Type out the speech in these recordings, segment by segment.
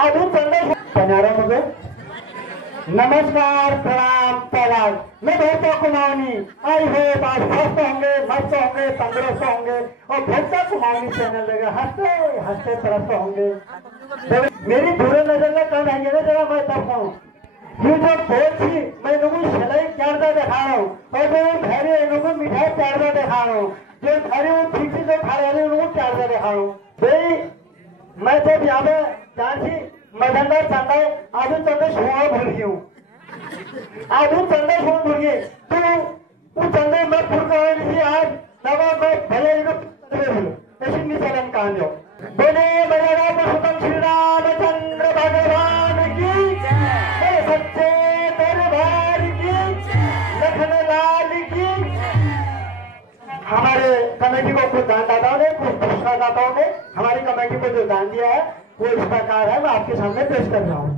आधु चंद्र पनारा मुझे नमस्कार प्रणाम पलाग मैं भोक्ता कुमाऊनी आई होप आज स्वस्थ होंगे मस्त होंगे तंदुरुस्त होंगे और भोक्ता कुमाऊनी चैनल देगा हंसते हंसते तरफ होंगे। मेरी बुरे नजर में कम आएंगे ना जरा मैं तब हूँ ये जो बहुत ही मैं इनको सिलाई प्यारदा दिखा रहा हूँ और जो घरे इनको मिठाई प्यारदा दिखा रहा हूँ जो घरे वो ठीक से जो खा रहे हैं उनको प्यारदा दिखा रहा हूँ भाई मैं जब यहाँ पे जानसी मदनदार चंदा आधु चंदा सोना भूल गई हूँ आधु चंदा सोना भूल गई तो वो चंदे मैं फुरका नहीं आज नवा मैं भले इनको ऐसी निचलन कहां जो बोले बजारा पुरुषोत्तम श्री रामचंद्र भगवान की सच्चे दरबार की लखन लाल की। हमारे कमेटी को कुछ दानदाताओं ने कुछ पुरस्कारदाताओं ने हमारी कमेटी को जो दान दिया है वो इस प्रकार है मैं आपके सामने पेश कर रहा हूँ।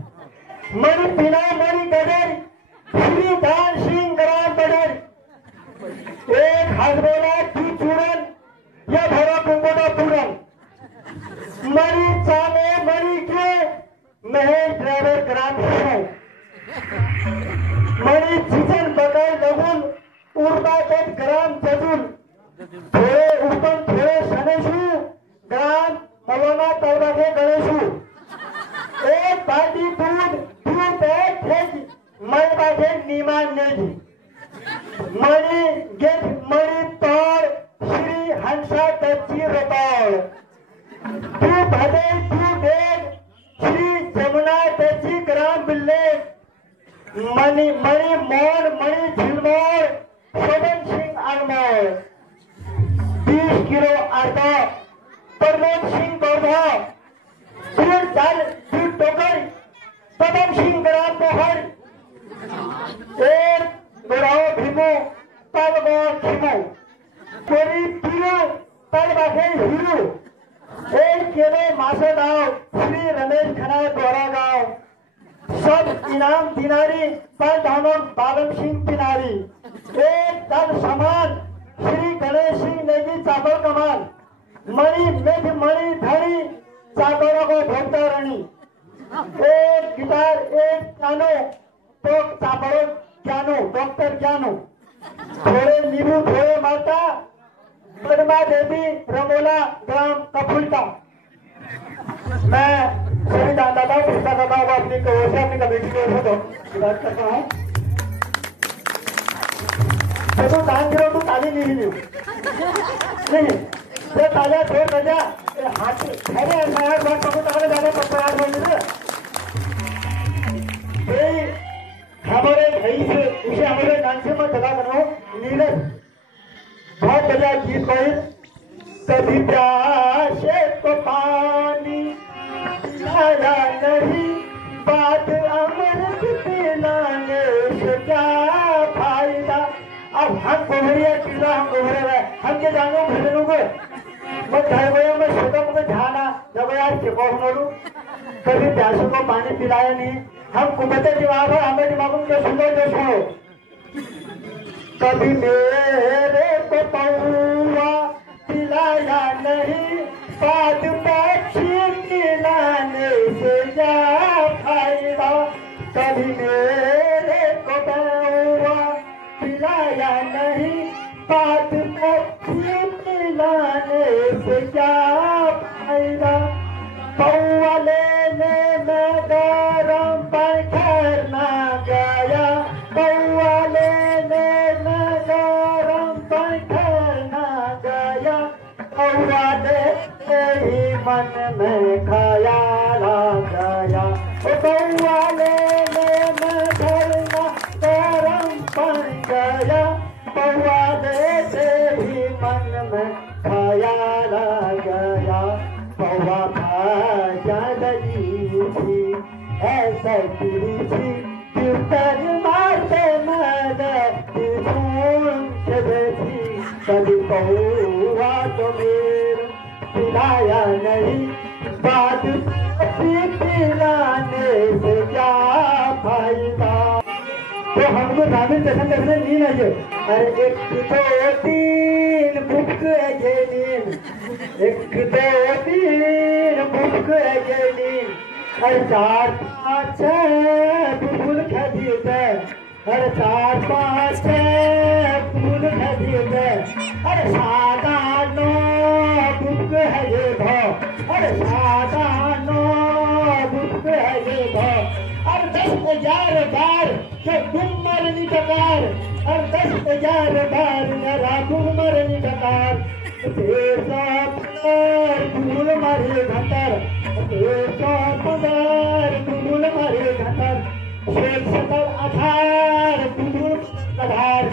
मणि बिना मणि गडर श्री दान सिंह ग्राम बडर एक हजबोला की चूरन या भरा कुंभोटा पूरन मणि चाले मणि के महेश ड्राइवर ग्राम मणि चिचन बगल लगुल उर्बागत ग्राम जजुल थोड़े उत्तम थोड़े सनेशु ग्राम मौलाना तौबागे गणेशु एक बाटी दूध दूध बैठ मैं बाटे नीमान नेगी मणि गेट मणि तौर श्री हंसा दच्ची रतौर तू भदे तू देख श्री जमुना दच्ची ग्राम बिल्ले मणि मणि मोर मणि झिलमोर शोभन सिंह अनमोल 20 किलो आटा प्रमोद सिंह गौरवा फिर दाल फिर टोकर पदम सिंह ग्राम मोहर एक गुड़ाओ भीमो तलगो खिमो कोरी पीरो तलबाखे हीरो एक केले मासे दाव श्री रमेश खनाय दोहरा गांव सब इनाम दिनारी पर धानो बालम सिंह किनारी एक दल समान श्री गणेश सिंह नेगी चापड़ कमान मणि मेघ मणि धरी चापड़ों को भोगता रणी एक गिटार एक पियानो तो चापड़ो ज्ञानो डॉक्टर ज्ञानो थोड़े नींबू थोड़े माता पद्मा देवी रमोला ग्राम कपुलता। मैं सभी दानदाताओं पुरस्कारदाताओं को अपनी ओर से अपनी कमेटी की ओर से बात करता हूँ। तो दान करो तो ताली नहीं ली नहीं ये ताजा छोड़ बजा हाथ अरे नया बात को ताले जाने पर प्रयास हो रही है हमारे भाई से उसे हमारे नाम से मैं बता कर रहा हूँ नीरज बहुत बढ़िया गीत कोई कभी प्यासे को पानी आया नहीं बात अमृत पिलाने से क्या फायदा। अब हम गोहरिया चिल्ला हम गोहरे हम के जानो भजनों को मैं घर गया मैं सोचा मुझे ध्यान जब यार चिपो नोड़ू कभी प्यासों को पानी पिलाया नहीं हम कुबते दिमाग है हमें दिमाग में सुंदर जो सुनो कभी मेरे को पौवा पिलाया नहीं पाद पक्षी पिलाने से क्या फायदा। कभी मेरे को पौवा पिलाया नहीं पाद पक्षी पिलाने से क्या फायदा। पौवा लेने में गरम पर ना गया पौवा लेने में गरम पर ना गया पौवा लेने ही मन में ख्याल आ गया पौवा लेने में धरना गरम पर गया पौवा लेने ही मन में ख्याल आ गया। पौवा भाजा लगी थी ऐसा गिरी थी तीर्थर मारते मदती फूल थी कभी पौवा तो मेरे पिलाया नहीं बात पिलाने से क्या फायदा। तो हमको ग्रामीण दर्शन करने नींद आई अरे एक दो तीन बुक है नींद एक दो तीन बुक है नींद अरे 4 5 6 फूल खरीदे, अरे 4 5 6 फूल खरीदे, अरे 7 8 9 बुक है ये भाव, अरे 7 8 9 बुक है ये भाव, अरे 10,000 बार जो तुम मरनी टकार, अरे 10,000 बार मेरा तुम मरनी टकार, फूल मारे घटर, 15 फूल मारे घटर, 16 18 फूल कधार,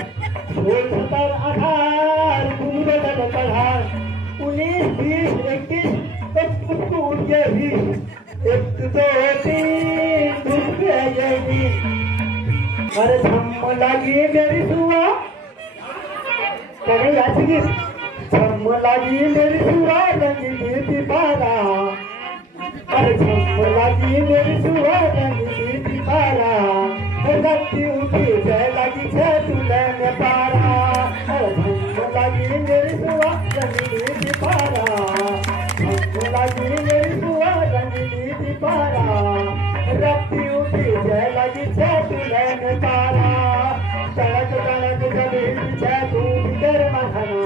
16 18 फूल कधार, 19 20 21 एक उठ के 20 1 2 3 डूब गए ये। अरे झम लगी मेरी सुआ कहीं याची झम लगी मेरी सुआ रंगी दीपारा, अरे झम लगी मेरी सुआ रंगी दीपारा, रत्ती उठी जय लगी छे तुले में पारा, अरे झम लगी मेरी सुआ रंगी दीपारा, झम लगी मेरी सुआ रंगी दीपारा, रत्ती उठी जय लगी छे तुले में पारा, तड़क तड़क जबी छे तू भीतर मथना,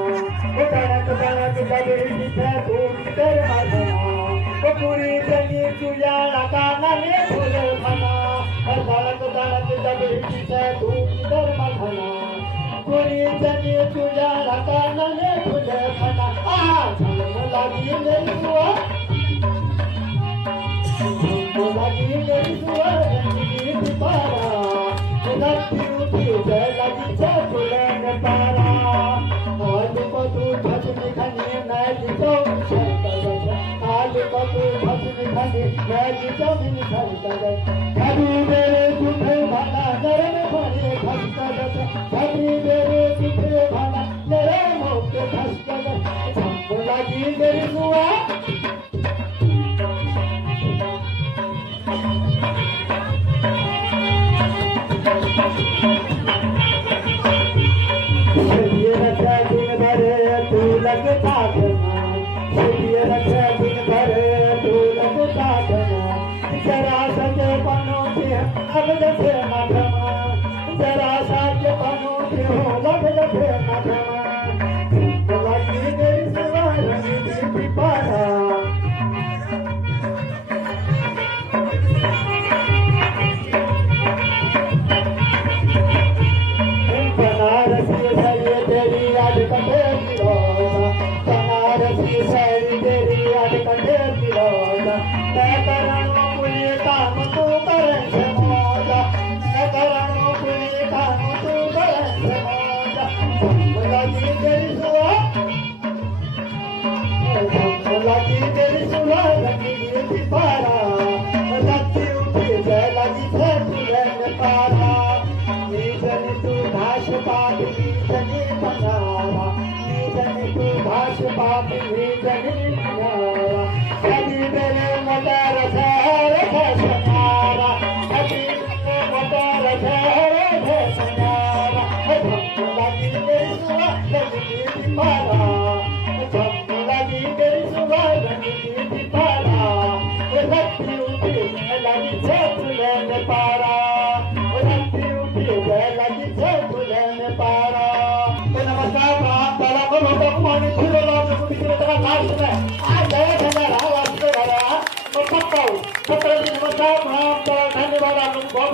तड़क तड़क जबी छे तू भीतर मथना, पूरी जनी तुझा लगाना ने फूल खाना, तड़क तड़क जबी छे तू भीतर मथना, पूरी जनी तुझा लगाना ने फूल खाना, झम लगी मेरी सुआ, झम लगी मेरी सुआ रंगी दीपारा, रत्ती उठी जय लगी छे तुले में पारा, आज को तू भजनी खनी मैं जीतो मिशन आज को तू भजनी खनी मैं जीतो मिशन कभी मेरे दुखे भला नरम भरे खसकद, कभी मेरे दुखे भला नरम होके खसकद, झम लगी मेरी सुआ, दिन भर तू लगता घना, दिन भर तू लगता घना, जरा सके पनों से अब जैसे मधमा, जरा सके पनों से हो लग जैसे मधमा, लगी मेरी सुआ रंगी दीपारा, बनारसी साड़ी तेरी याद कटे पिरोजा, बनारसी साड़ी तेरी याद कटे पिरोजा, मैं करूँ कोई काम तू करे से मौजा, मैं करूँ कोई काम तू करे से मौजा, झम लगी तेरी सुआ, झम लगी तेरी सुआ रंगी दीपारा, रत्ती उठी जय लगी छे तुले में पारा, नीजनी तू भाष पाप नीजनी बनारा, नीजनी तू भाष पाप नीजनी बनारा, कभी मेरे मटर शहर भसनारा, कभी मेरे मटर शहर भसनारा, झम लगी मेरी सुआ रंगी दीपारा, झम लगी मेरी सुआ रंगी दीपारा, रत्ती उठी जय लगी छे तुले में पारा, रत्ती उठी जय लगी छे तुले में पारा। नमस्कार प्रणाम ताला को लोगों को मानी खुले लोगों को किसी तरह नाच में आज जय धन्यवाद राष्ट्र भरा मैं पक्का हूँ। नमस्कार प्रणाम ताला धन्यवाद आप लोग।